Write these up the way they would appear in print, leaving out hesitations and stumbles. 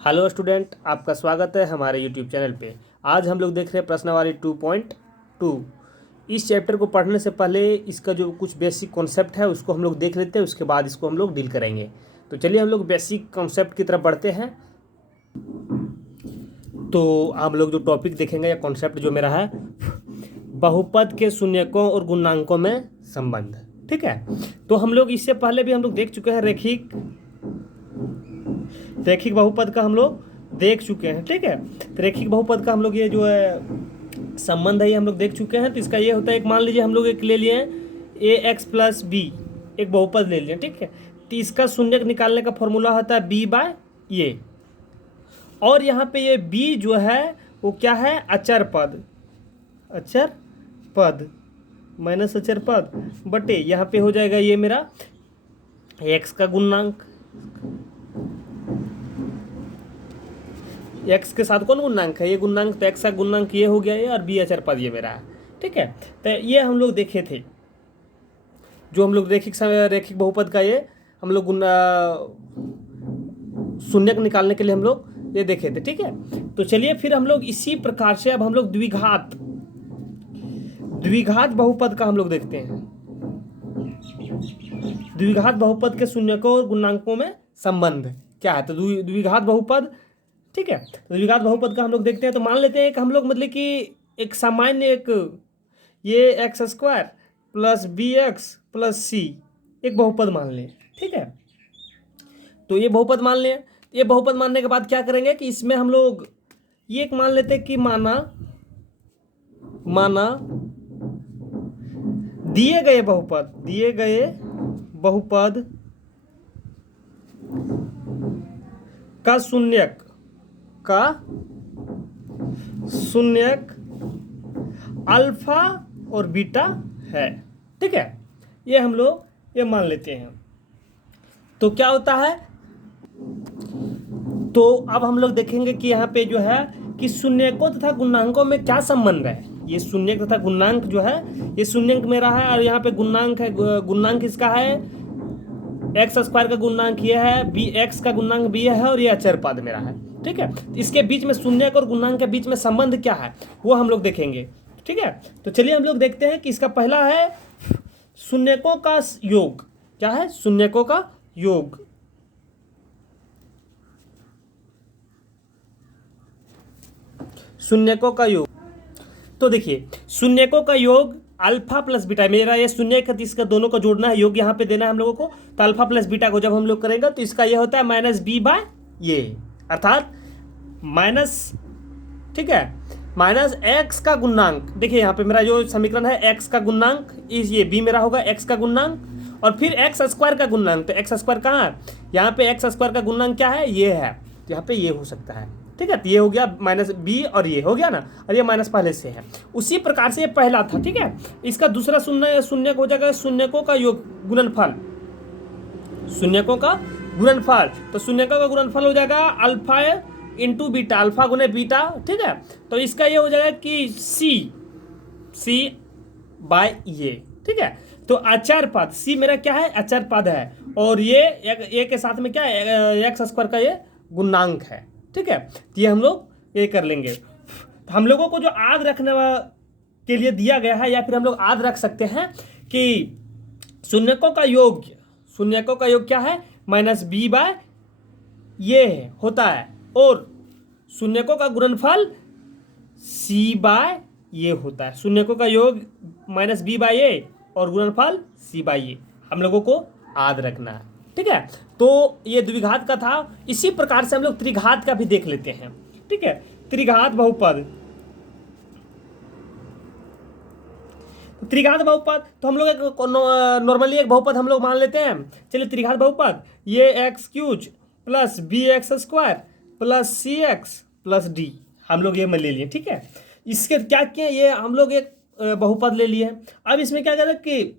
Hello student, आपका स्वागत है हमारे यूट्यूब चैनल पे। आज हम लोग देख रहे हैं प्रश्नावली 2.2। इस चैप्टर को पढ़ने से पहले इसका जो कुछ बेसिक कॉन्सेप्ट है उसको हम लोग देख लेते हैं, उसके बाद इसको हम लोग डील करेंगे। तो चलिए हम लोग बेसिक कॉन्सेप्ट की तरफ बढ़ते हैं। तो हम लोग जो टॉपिक देखेंगे या कॉन्सेप्ट जो मेरा है, बहुपद के शून्यकों और गुणांकों में संबंध। ठीक है, तो हम लोग इससे पहले भी हम लोग देख चुके हैं, रैखिक बहुपद का हम लोग देख चुके हैं। ठीक है, तो रैखिक बहुपद का हम लोग ये जो है संबंध है ये हम लोग देख चुके हैं। तो इसका ये होता है, एक मान लीजिए हम लोग एक ले लिए ए एक्स प्लस बी, एक बहुपद ले लिए। ठीक है, तो इसका शून्यक निकालने का फॉर्मूला होता है बी बाय ये, और यहाँ पे ये बी जो है वो क्या है, अचर पद, अचर पद माइनस अचर पद बटे यहाँ पे हो जाएगा ये मेरा एक्स का गुणांक। एक्स के साथ कौन गुणांक है, ये गुणांक, तो एक्स का गुणांक ये हो गया ये, और बी अचर पद ये मेरा है। ठीक है, तो ये हम लोग देखे थे, जो हम लोग रैखिक बहुपद का ये हम लोग शून्यक निकालने के लिए हम लोग ये देखे थे। ठीक है, तो चलिए फिर हम लोग इसी प्रकार से अब हम लोग द्विघात बहुपद का हम लोग देखते हैं। द्विघात बहुपद के शून्यकों और गुणांकों में संबंध क्या है, तो द्विघात बहुपद। ठीक है, तो द्विघात बहुपद का हम लोग देखते हैं। तो मान लेते हैं कि हम लोग मतलब कि एक सामान्य एक ये x square plus b x plus c एक बहुपद मान लें। ठीक है, तो ये बहुपद मान लें। ये बहुपद मानने के बाद क्या करेंगे कि इसमें हम लोग ये एक मान लेते हैं कि माना दिए गए बहुपद का शून्यक अल्फा और बीटा है। ठीक है, ये हम लोग ये मान लेते हैं। तो क्या होता है, तो अब हम लोग देखेंगे कि यहाँ पे जो है कि शून्यकों तथा गुणांकों में क्या संबंध है। ये शून्यक तथा गुणांक जो है, ये शून्यक मेरा है और यहाँ पे गुणांक है। गुणांक इसका है एक्स स्क्वायर का गुणांक ये है, बी एक्स का गुणांक बी है, और ये अचर पद मेरा है। ठीक है, इसके बीच में शून्यक और गुणांक के बीच में संबंध क्या है वो हम लोग देखेंगे। ठीक है, तो चलिए हम लोग देखते हैं कि इसका पहला है शून्यकों का योग। क्या है, शून्यकों का योग। शून्यकों का योग, तो देखिए शून्यकों का योग अल्फा प्लस बीटा, मेरा ये शून्य का इसका दोनों को जोड़ना है, योग यहाँ पे देना है हम लोगों को। तो अल्फा प्लस बीटा को जब हम लोग करेंगे तो इसका ये होता है माइनस बी बाय ये, अर्थात माइनस, ठीक है, माइनस एक्स का गुणांक। देखिए यहाँ पे मेरा जो समीकरण है एक्स का गुणांक इस, ये बी मेरा होगा एक्स का गुणांक, और फिर एक्स स्क्वायर का गुणांक। तो एक्स स्क्वायर कहाँ है, यहाँ पे एक्स स्क्वायर का गुणांक क्या है, ये है, तो यहाँ पे ये हो सकता है। ठीक है, तो ये हो गया माइनस बी, और ये हो गया ना, और ये माइनस पहले से है। उसी प्रकार से ये पहला था। ठीक है, इसका दूसरा शून्य हो जाएगा शून्यकों का योग, गुणनफल, शून्यकों का गुणनफल। तो शून्यकों का गुणनफल हो जाएगा अल्फा इंटू बीटा, अल्फा गुने बीटा। ठीक है, तो इसका ये हो जाएगा कि सी बाय ये। ठीक है, तो अचर पद सी मेरा क्या है, अचर पद है, और ये एक के साथ में क्या है, एक्स स्क्वायर का ये गुणांक है। ठीक है, तो ये हम लोग ये कर लेंगे। तो हम लोगों को जो याद रखने के लिए दिया गया है, या फिर हम लोग याद रख सकते हैं कि शून्यकों का योग क्या है, माइनस बी बाय ये होता है, और शून्यकों का गुणनफल सी बाय ये होता है। शून्यकों का योग माइनस बी बाय ये और गुणनफल सी बाय ये हम लोगों को याद रखना है। ठीक है, तो ये द्विघात का था। इसी प्रकार से हम लोग त्रिघात का भी देख लेते हैं। ठीक है, त्रिघात बहुपद, तो हम लोग एक नॉर्मली एक बहुपद हम लोग मान लेते हैं। चलिए त्रिघात बहुपद, ये x cubes plus b x square plus c x plus d हम लोग ये में ले लिए। ठीक है, इसके क्या किए, ये हम लोग एक बहुपद ले लिए। अब इसमें क्या करें कि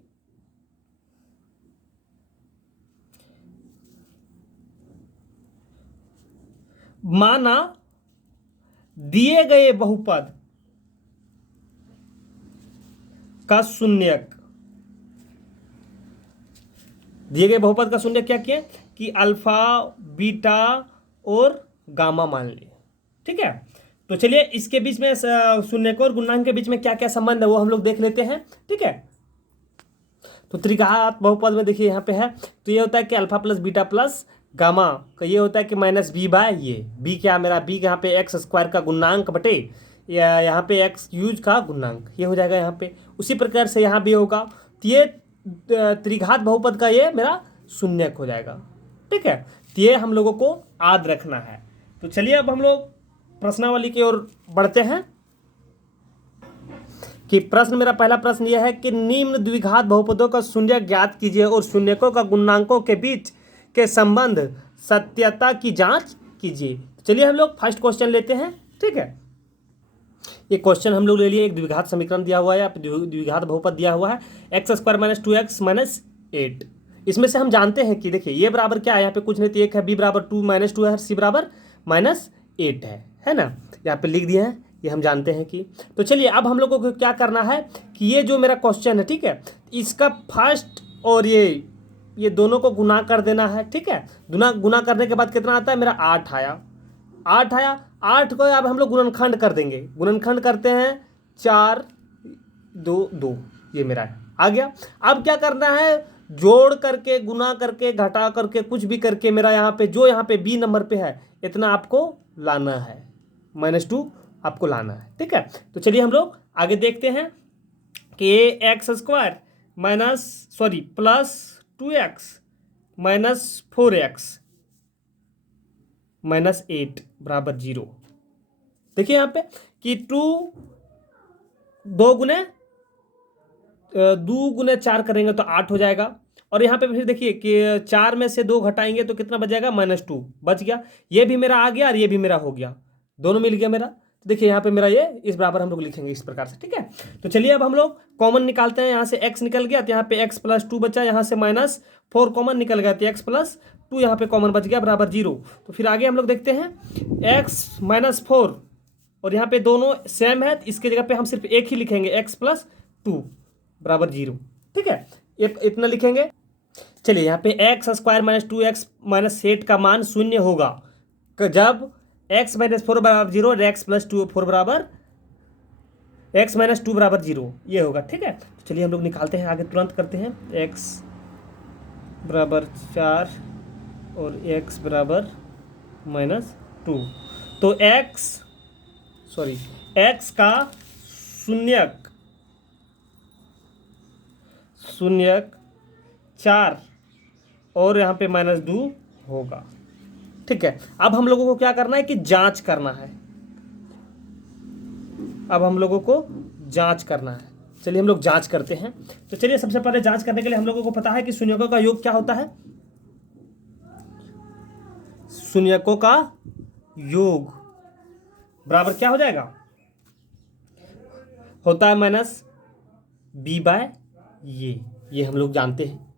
माना दिए गए बहुपद का शून्यक, दिए गए बहुपद का शून्यक क्या किए कि अल्फा बीटा और गामा मान लिए। ठीक है, तो चलिए इसके बीच में शून्यक और गुणांक के बीच में क्या क्या संबंध है वो हम लोग देख लेते हैं। ठीक है, तो त्रिघात बहुपद में देखिए यहाँ पे है, तो ये होता है कि alpha plus beta plus gamma का ये होता है कि माइनस बी बाय ये बी, क्या मेरा बी यहाँ पे एक्स स्क्वायर का गुणांक बटे या यहाँ पे एक्स यूज का गुणांक, ये हो जाएगा यहाँ पे। उसी प्रकार से यहाँ भी होगा, तो ये त्रिघात बहुपद का ये मेरा शून्यक हो जाएगा। ठीक है, तो ये हम लोगों को याद रखना है। तो चलिए अब हम लोग प्रश्नावली की ओर बढ़ते हैं कि प्रश्न, मेरा पहला प्रश्न यह है कि निम्न द्विघात बहुपदों का शून्यक ज्ञात कीजिए और शून्यकों का गुणांकों के बीच के संबंध सत्यता की जांच कीजिए। चलिए हम लोग फर्स्ट क्वेश्चन लेते हैं। ठीक है, ये क्वेश्चन हम लोग ले लिए, एक द्विघात समीकरण दिया हुआ है, द्विघात बहुपद दिया हुआ है x square minus 2x minus 8। इसमें से हम जानते हैं कि देखिए ये बराबर क्या है, यहाँ पे कुछ नहीं तो एक है, बी बराबर 2 माइनस 2 है, सी बराबर माइनस 8 है ना, यहाँ पे लिख दिए हैं, ये हम जानते हैं कि। तो चलिए अब हम लोगों को क्या करना है कि ये जो मेरा क्वेश्चन है, ठीक है, इसका फर्स्ट और ये दोनों को गुना कर देना है। ठीक है, गुना करने के बाद कितना आता है मेरा 8 आया। 8 को अब हम लोग गुणनखंड कर देंगे, गुणनखंड करते हैं 4 2 2, ये मेरा आ गया। अब क्या करना है, जोड़ करके गुना करके घटा करके कुछ भी करके मेरा यहाँ पे जो यहाँ पे बी नंबर पे है इतना आपको लाना है, -2 आपको लाना है। ठीक है, तो चलिए हम लोग आगे देखते हैं कि x square plus 2x minus 4x minus 8 बराबर 0। देखिए यहाँ पे कि 2 गुने 4 करेंगे तो 8 हो जाएगा, और यहाँ पे फिर देखिए कि 4 में से 2 घटाएंगे तो कितना बच जाएगा, -2 बच गया। ये भी मेरा आ गया और ये भी मेरा हो गया, दोनों मिल गया मेरा। तो देखिए यहाँ पे मेरा ये इस बराबर हम लोग लिखेंगे इस प्रकार से। ठीक है, तो चलिए अब हम लोग कॉमन निकालते हैं, यहाँ से x निकल गया तो यहाँ पे x प्लस 2 बचा, यहाँ से -4 कॉमन निकल गया तो x प्लस 2 यहाँ पे कॉमन बच गया बराबर 0। तो फिर आगे हम लोग देखते हैं x -4 और यहाँ पे दोनों सेम है, इसके जगह पे हम सिर्फ एक ही लिखेंगे x प्लस 2 बराबर 0। ठीक है, इतना लिखेंगे। चलिए यहाँ पे x square minus 2x minus 8 का मान 0 होगा जब x माइनस 4 बराबर 0 और x प्लस 2 4 बराबर x माइनस 2 बराबर 0, ये होगा। ठीक है, तो चलिए हम लोग निकालते हैं, आगे तुरंत करते हैं। x बराबर 4 और x बराबर -2, तो x का शून्यक 4 और यहाँ पे -2 होगा। ठीक है, अब हम लोगों को क्या करना है कि जांच करना है, अब हम लोगों को जांच करना है। चलिए हम लोग जांच करते हैं। तो चलिए सबसे पहले जांच करने के लिए हम लोगों को पता है कि शून्यकों का योग क्या होता है, शून्यकों का योग बराबर क्या हो जाएगा, होता है -b/, ये हम लोग जानते हैं।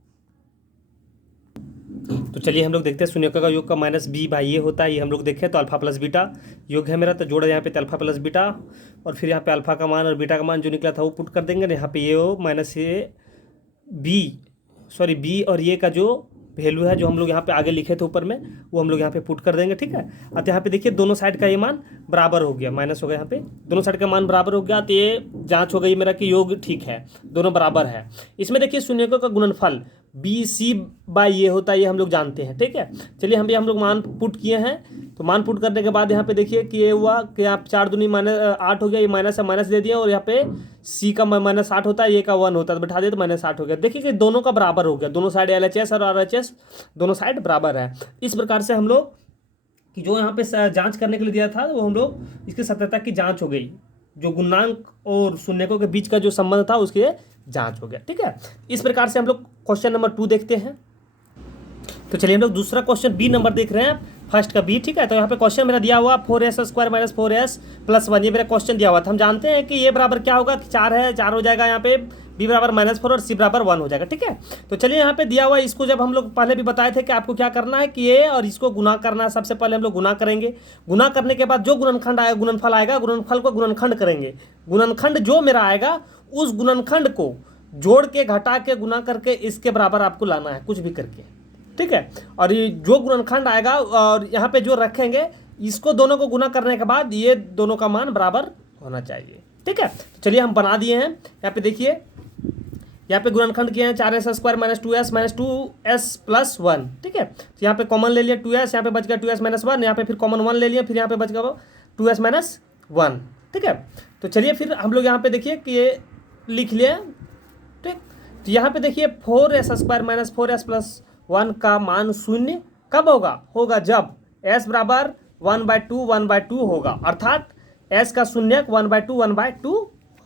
तो चलिए हम लोग देखते हैं शून्यकों का योग का -b/, होता है, ये हम लोग देखें तो अल्फा प्लस बीटा योग है मेरा, तो जोड़ा यहाँ पे तो अल्फा प्लस बीटा और फिर यहाँ पे अल्फा का मान और बीटा का मान जो निकला था वो पुट कर देंगे। यहाँ पे ये हो बी और ये का जो वैल्यू है जो हम लोग यहाँ पे आगे लिखे थे ऊपर में वो हम लोग यहाँ पे पुट कर देंगे। ठीक है, अब यहाँ पे देखिए दोनों साइड का ये मान बराबर हो गया, माइनस हो गया, यहाँ पे दोनों साइड का मान बराबर हो गया, तो ये जांच हो गई मेरा कि योग ठीक है, दोनों बराबर है। इसमें देखिए शून्यकों का गुणनफल BC/, ये होता है, ये हम लोग जानते हैं। ठीक है, चलिए हम लोग मान पुट किए हैं, तो मान पुट करने के बाद यहाँ पे देखिए कि ये हुआ कि यहाँ 4 दूनी -8 हो गया, ये माइनस है माइनस दे दिया, और यहाँ पे C का -8 होता है, ये का 1 होता है, तो बैठा दिया तो -8 हो गया। देखिए कि दोनों का बराबर हो गया, दोनों साइड LHS और RHS दोनों साइड बराबर है। इस प्रकार से हम लोग कि जो यहाँ पे जांच करने के लिए दिया था वो हम लोग इसकी सत्यता की जांच हो गई, जो गुणांक और शून्यकों के बीच का जो संबंध था उसके जांच हो गया। ठीक है, इस प्रकार से हम लोग क्वेश्चन नंबर 2 देखते हैं। तो चलिए हम लोग दूसरा क्वेश्चन B नंबर देख रहे हैं, फर्स्ट का B। ठीक है, तो यहाँ पे क्वेश्चन मेरा दिया हुआ 4s square minus 4s plus 1, ये मेरा क्वेश्चन दिया हुआ था। हम जानते हैं कि ये बराबर क्या होगा कि 4 है, 4 हो जाएगा, यहाँ पे B बराबर -4 और C बराबर 1 हो जाएगा। ठीक है, तो चलिए यहाँ पे दिया हुआ है, इसको जब हम लोग पहले भी बताए थे कि आपको क्या करना है कि ये और इसको गुना करना है। सबसे पहले हम लोग गुना करेंगे, गुना करने के बाद जो गुणनखंड आएगा, गुणनफल आएगा, गुणनफल को गुणनखंड करेंगे, गुणनखंड जो मेरा आएगा उस गुणनखंड को जोड़ के घटा के गुना करके इसके बराबर आपको लाना है, कुछ भी करके। ठीक है, और ये जो गुणनखंड आएगा और यहाँ पे जो रखेंगे इसको दोनों को गुना करने के बाद ये दोनों का मान बराबर होना चाहिए। ठीक है, तो चलिए हम बना दिए हैं। यहाँ पे देखिए, यहाँ पे गुणनखंड किए हैं 4s² - 2s प्लस 1। ठीक है, तो यहाँ पे कॉमन ले लिया 2s, यहाँ पे बच गया 2s - 1, यहाँ पे फिर कॉमन 1 ले लिया, फिर यहाँ पे बच गया 2s - 1। ठीक है, तो चलिए फिर हम लोग यहाँ पे देखिए कि ये लिख लिया। ठीक, तो यहाँ पे देखिए 4s² - 4s प्लस 1 का मान शून्य कब होगा जब s बराबर 1/2 होगा, अर्थात s का शून्यक 1/2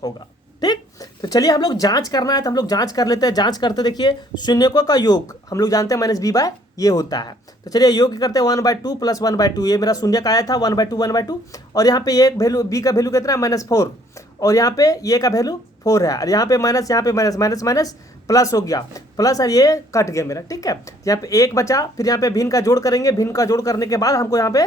होगा। ठीक, तो चलिए हम लोग जांच करना है तो हम लोग जांच कर लेते हैं। जांच करते देखिए शून्यकों का योग हम लोग जानते हैं -b/, ये होता है। तो चलिए योग करते हैं 1/2 प्लस 1/2। ये मेरा शून्यक आया था 1/2 और यहाँ पे ये वैल्यू b का वैल्यू कितना है -4 और यहाँ पे ये का वैल्यू 4 है और यहाँ पे माइनस, यहाँ पे माइनस प्लस हो गया, प्लस और ये कट गया मेरा। ठीक है, यहाँ पे 1 बचा, फिर यहाँ पे भिन्न का जोड़ करेंगे, भिन्न का जोड़ करने के बाद हमको यहाँ पे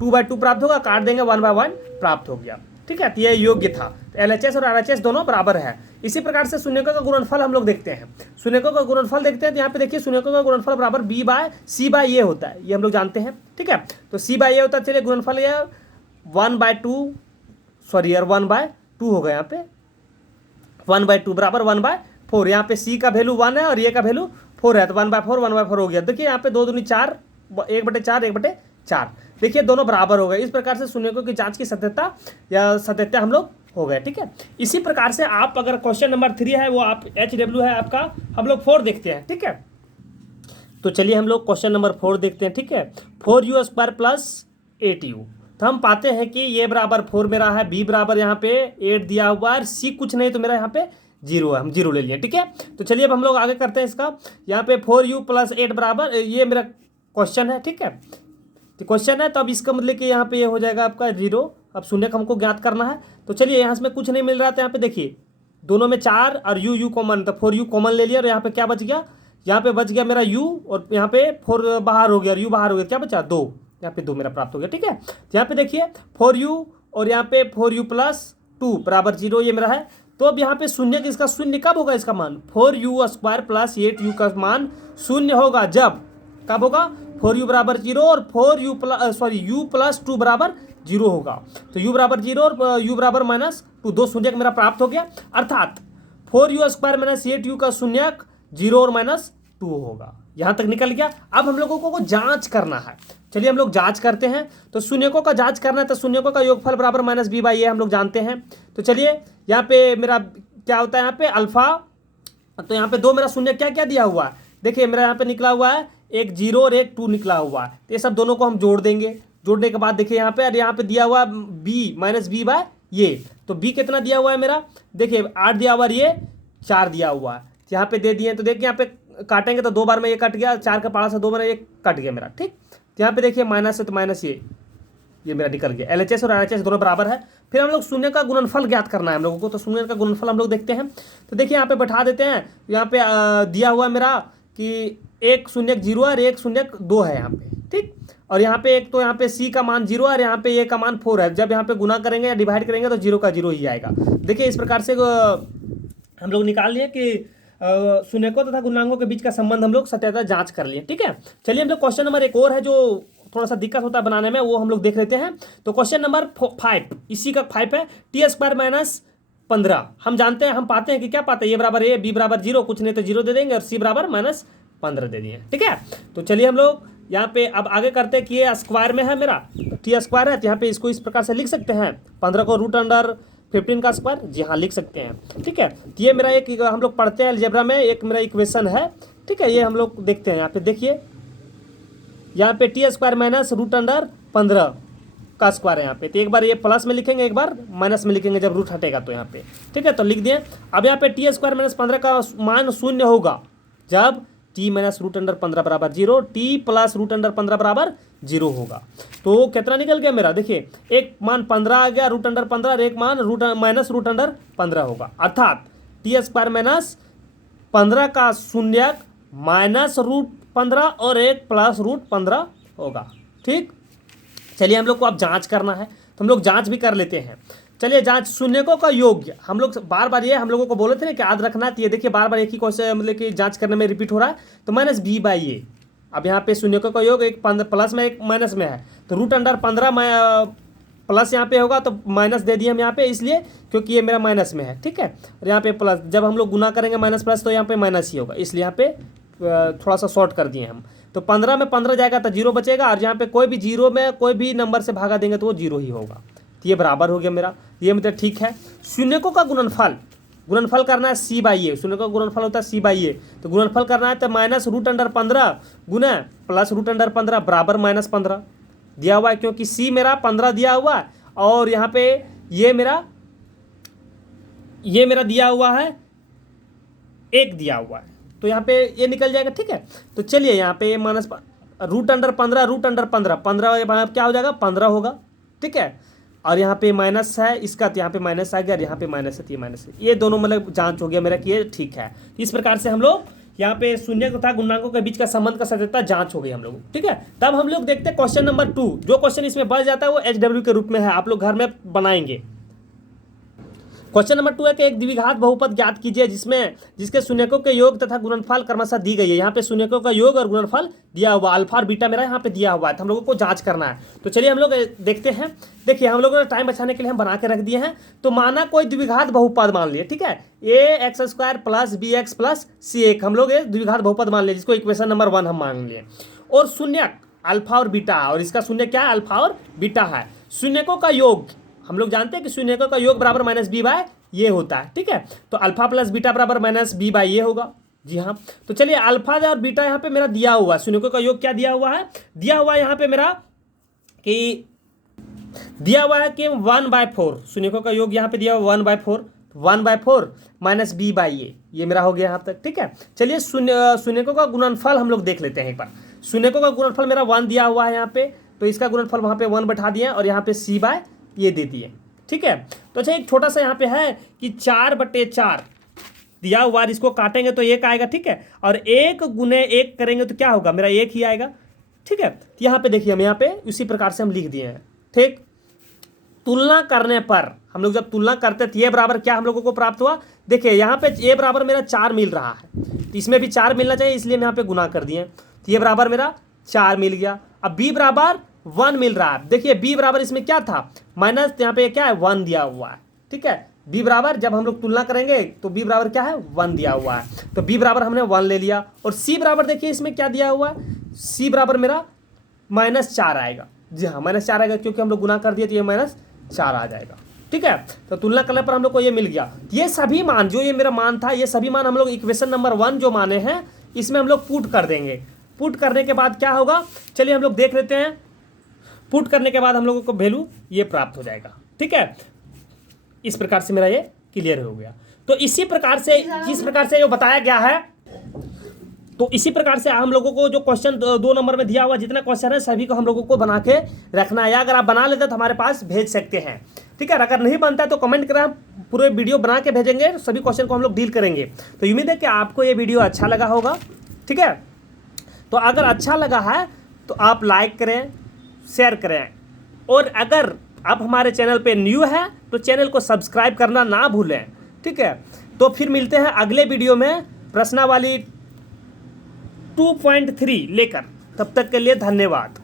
2/2 प्राप्त होगा, काट देंगे 1/1 प्राप्त हो गया। ठीक है, तो ये योग्य था। तो LHS और RHS दोनों बराबर है। इसी प्रकार से शून्यकों का गुणनफल हम लोग देखते हैं। शून्यकों का गुणनफल देखते हैं तो यहाँ पे देखिए शून्यकों का गुणनफल बराबर b/c/a होता है, ये हम लोग जानते हैं। ठीक है, तो c/a होता है। चलिए गुणनफल ये 1/2 होगा, यहाँ पे 1/2 बराबर 1/4। यहाँ पे c का वैल्यू 1 है और ये का वैल्यू 4 है, तो 1/4 हो गया। देखिए यहाँ पे 2 दूनी 4, 1/4 1/4। देखिए दोनों बराबर हो गए। इस प्रकार से शून्यकों की जांच की सत्यता हम लोग हो गए। ठीक है, इसी प्रकार से आप अगर क्वेश्चन नंबर 3 है वो आप HW है आपका, हम लोग 4 देखते हैं। ठीक है, तो चलिए हम लोग क्वेश्चन नंबर 4 देखते हैं। ठीक है, 4u² प्लस 8u। तो हम पाते हैं कि ये बराबर 4 मेरा है, b बराबर यहाँ पे 8 दिया हुआ है, c कुछ नहीं तो मेरा यहाँ पे 0 है, हम 0 ले लिए। ठीक है, तो चलिए अब हम लोग आगे करते हैं इसका। यहाँ पे 4u प्लस 8 बराबर, ये मेरा क्वेश्चन है। ठीक है, तो क्वेश्चन है तो अब इसका मतलब कि यहाँ पे ये हो जाएगा आपका 0। अब शून्य का हमको ज्ञात करना है। तो चलिए यहाँ से कुछ नहीं मिल रहा था, यहाँ पे देखिए दोनों में 4 और u कॉमन, तो 4u कॉमन ले लिया और यहाँ पे क्या बच गया, यहाँ पे बच गया मेरा u और यहाँ पे 4 बाहर हो गया और u बाहर हो गया, क्या बचा 2, यहाँ पे 2 मेरा प्राप्त हो गया। ठीक है, तो यहाँ पे देखिए 4u और यहाँ पे 4u प्लस 2 बराबर 0, ये मेरा है। तो अब यहाँ पे शून्य, इसका शून्य कब होगा, इसका मान 4u² प्लस 8u का मान शून्य होगा जब, कब होगा 4u बराबर 0 और u प्लस 2 बराबर 0 होगा। तो u बराबर 0 और u बराबर -2, 2 शून्यक मेरा प्राप्त हो गया, अर्थात 4u² - 8u का शून्यक 0 और -2 होगा। यहाँ तक निकल गया। अब हम लोगों को जांच करना है। चलिए हम लोग जांच करते हैं। तो शून्यकों का जांच करना है तो शून्यकों का योगफल बराबर -b/a हम लोग जानते हैं। तो चलिए यहाँ पे मेरा क्या होता है, यहाँ पे अल्फा, तो यहाँ पे 2 मेरा शून्य क्या क्या दिया हुआ है, देखिए मेरा यहाँ पे निकला हुआ है एक 0 और एक 2 निकला हुआ है। तो ये सब दोनों को हम जोड़ देंगे। जोड़ने के बाद देखिए यहाँ पे, और यहाँ पे दिया हुआ b -b/, ये तो b कितना दिया हुआ है मेरा, देखिए 8 दिया हुआ है, ये 4 दिया हुआ है, यहाँ पे दे दिए। तो देखिए यहाँ पे काटेंगे तो 2 बार में ये कट गया, 4 का पारा से 2 बार ये कट गया मेरा। ठीक, तो यहाँ पे देखिए माइनस है तो माइनस ये मेरा निकल गया। LHS और RHS दोनों बराबर है। फिर हम लोग शून्य का गुणनफल ज्ञात करना है हम लोगों को। तो शून्य का गुणनफल हम लोग देखते हैं। तो देखिए यहाँ पे बैठा देते हैं। यहाँ पे दिया हुआ मेरा कि एक शून्यक 0 और एक शून्यक 2 है यहाँ पे। ठीक, और यहाँ पे एक, तो यहाँ पे c का मान 0 और यहाँ पे ये का मान 4 है। जब यहाँ पे गुना करेंगे या डिवाइड करेंगे तो 0 का 0 ही आएगा। देखिए इस प्रकार से हम लोग निकाल लिए कि शून्यकों तथा गुणांकों के बीच का संबंध हम लोग सत्यता जांच कर लिए। ठीक है, चलिए हम लोग क्वेश्चन नंबर एक और है जो थोड़ा सा दिक्कत होता है बनाने में, वो हम लोग देख लेते हैं। तो क्वेश्चन नंबर 5, इसी का 5 है, t² - 15। हम जानते हैं, हम पाते हैं कि क्या पाते हैं, ये बराबर a, b बराबर 0, कुछ नहीं तो 0 दे देंगे और c बराबर -15 दे दिए। ठीक है, तो चलिए हम लोग यहाँ पे अब आगे करते हैं कि ये स्क्वायर में है मेरा, t² है, तो यहाँ पे इसको इस प्रकार से लिख सकते हैं, 15 को √15 का स्क्वायर, जी हाँ लिख सकते हैं। ठीक है, तो ये मेरा एक हम लोग पढ़ते हैं अलजेब्रा में, एक मेरा इक्वेशन है। ठीक है, ये हम लोग देखते हैं। यहाँ पे देखिए, यहाँ पे t² - √15 का स्क्वायर है यहाँ पे। तो एक बार ये प्लस में लिखेंगे, एक बार माइनस में लिखेंगे जब रूट हटेगा तो यहाँ पे। ठीक है, तो लिख दिए। अब यहाँ पे t² - 15 का मान शून्य होगा जब t - √15 बराबर 0, t + √15 बराबर 0 होगा। तो कितना निकल गया मेरा, देखिए एक मान 15 आ गया √15 और एक मान -√15 होगा, अर्थात t² - 15 का शून्यक -√15 और एक +√15 होगा। ठीक, चलिए हम लोग को अब जांच करना है, तो हम लोग जांच भी कर लेते हैं। चलिए जांच, शून्यकों का योग हम लोग बार बार, ये हम लोगों को बोले थे ना कि याद रखना है। तो ये देखिए बार बार एक ही क्वेश्चन मतलब कि जांच करने में रिपीट हो रहा है। तो -b/a, अब यहाँ पे शून्यकों का योग एक प्लस में एक माइनस में है, तो रूट अंडर 15 प्लस यहाँ पे होगा, तो माइनस दे दिए हम यहाँ पे इसलिए क्योंकि ये मेरा माइनस में है, ठीक है। और यहाँ पे प्लस, जब हम लोग गुना करेंगे माइनस प्लस तो यहाँ पे माइनस ही होगा, इसलिए यहाँ पे थोड़ा सा शॉर्ट कर दिए हम। तो 15 में 15 जाएगा तो 0 बचेगा, और यहाँ पे कोई भी 0 में कोई भी नंबर से भागा देंगे तो वो 0 ही होगा। तो ये बराबर हो गया मेरा, ये मतलब ठीक है। शून्यकों का गुणनफल करना है c/a, शून्यकों का गुणनफल होता है c/a, तो गुणनफल करना है तो माइनस रूट अंडर 15 गुना प्लस रूट अंडर 15 बराबर माइनस 15 दिया हुआ है, क्योंकि c मेरा 15 दिया हुआ है और यहाँ पे ये मेरा दिया हुआ है 1 दिया हुआ है, तो यहाँ पे ये निकल जाएगा, ठीक है। तो चलिए यहाँ पे माइनस रूट अंडर 15 क्या हो जाएगा 15 होगा, ठीक है। और यहाँ पे माइनस है इसका, तो यहाँ पे माइनस आ गया, और यहाँ पे माइनस है तो ये माइनस है, ये दोनों मतलब जांच हो गया मेरा कि ये ठीक है। इस प्रकार से हम लोग यहाँ पे शून्य तथा गुणांकों के बीच का संबंध का सत्यता जांच हो गई हम लोग, ठीक है। तब हम लोग देखते हैं क्वेश्चन नंबर 2। जो क्वेश्चन इसमें बच जाता है वो HW के रूप में है, आप लोग घर में बनाएंगे। क्वेश्चन नंबर 2 है कि एक द्विघात बहुपद ज्ञात कीजिए जिसके शून्यकों के योग तथा गुणनफल क्रमशः दी गई है। यहाँ पे शून्यकों का योग और गुणनफल दिया हुआ, अल्फा और बीटा मेरा यहाँ पे दिया हुआ है, तो हम लोगों को जांच करना है। तो चलिए हम लोग देखते हैं। देखिए हम लोगों ने टाइम बचाने के लिए हम बना के रख दिए हैं। तो माना कोई द्विघात बहुपद मान लिए, ठीक है, ax² + bx + c1 हम लोग ये द्विघात बहुपद मान लिए, जिसको इक्वेशन नंबर 1 हम मान लिए। और शून्यक अल्फा और बीटा, और इसका शून्य क्या है अल्फा और बीटा है। शून्यकों का योग हम लोग जानते हैं कि शून्यकों का योग बराबर -b/a ये होता है, ठीक है। तो अल्फा प्लस बीटा बराबर -b/a होगा, जी हाँ। तो चलिए अल्फा और बीटा यहाँ पे मेरा दिया हुआ है, शून्यकों का योग क्या दिया हुआ है, दिया हुआ है यहाँ पे मेरा कि दिया हुआ है कि 1/4, शून्यकों का योग यहाँ पे दिया हुआ 1/4 -b/a, ये मेरा हो गया यहाँ तक, ठीक है। चलिए शून्यकों का गुणनफल हम लोग देख लेते हैं एक बार। शून्यकों का गुणनफल मेरा 1 दिया हुआ है यहाँ पे, तो इसका गुणनफल वहाँ पे 1 बैठा दिए और यहाँ पे c/a दे दिए, ठीक है। तो अच्छा एक छोटा सा यहाँ पे है कि 4/4 दिया हुआ है, इसको काटेंगे तो 1 आएगा, ठीक है। और 1 गुने 1 करेंगे तो क्या होगा, मेरा 1 ही आएगा, ठीक है। तो यहाँ पे देखिए हम यहाँ पे उसी प्रकार से हम लिख दिए हैं, ठीक। तुलना करने पर हम लोग जब तुलना करते तो ये बराबर क्या हम लोगों को प्राप्त हुआ, देखिए यहाँ पे ये बराबर मेरा 4 मिल रहा है, तो इसमें भी 4 मिलना चाहिए, इसलिए हम यहाँ पे गुना कर दिए, तो ये बराबर मेरा 4 मिल गया। अब b बराबर 1 मिल रहा है, देखिए b बराबर इसमें क्या था माइनस, यहाँ पे क्या है 1 दिया हुआ है, ठीक है। b बराबर जब हम लोग तुलना करेंगे तो b बराबर क्या है 1 दिया हुआ है, तो b बराबर हमने 1 ले लिया। और c बराबर देखिए इसमें क्या दिया हुआ है, c बराबर मेरा -4 आएगा, जी हाँ -4 आएगा, क्योंकि हम लोग गुना कर दिए तो ये -4 आ जाएगा, ठीक है। तो तुलना करने पर हम लोग को ये मिल गया। ये सभी मान जो ये मेरा मान था, ये सभी मान हम लोग इक्वेशन नंबर 1 जो माने हैं इसमें हम लोग पुट कर देंगे। पुट करने के बाद क्या होगा, चलिए हम लोग देख लेते हैं। पुट करने के बाद हम लोगों को वैल्यू ये प्राप्त हो जाएगा, ठीक है। इस प्रकार से मेरा ये क्लियर हो गया। तो इसी प्रकार से जिस प्रकार से ये बताया गया है, तो इसी प्रकार से हम लोगों को जो क्वेश्चन 2 नंबर में दिया हुआ जितना क्वेश्चन है सभी को हम लोगों को बना के रखना है। अगर आप बना लेते तो हमारे पास भेज सकते हैं, ठीक है। अगर नहीं बनता है तो कमेंट करें, हम पूरे वीडियो बना के भेजेंगे, सभी क्वेश्चन को हम लोग डील करेंगे। तो उम्मीद है कि आपको ये वीडियो अच्छा लगा होगा, ठीक है। तो अगर अच्छा लगा है तो आप लाइक करें, शेयर करें, और अगर आप हमारे चैनल पे न्यू है तो चैनल को सब्सक्राइब करना ना भूलें, ठीक है। तो फिर मिलते हैं अगले वीडियो में प्रश्नावली 2.3 लेकर, तब तक के लिए धन्यवाद।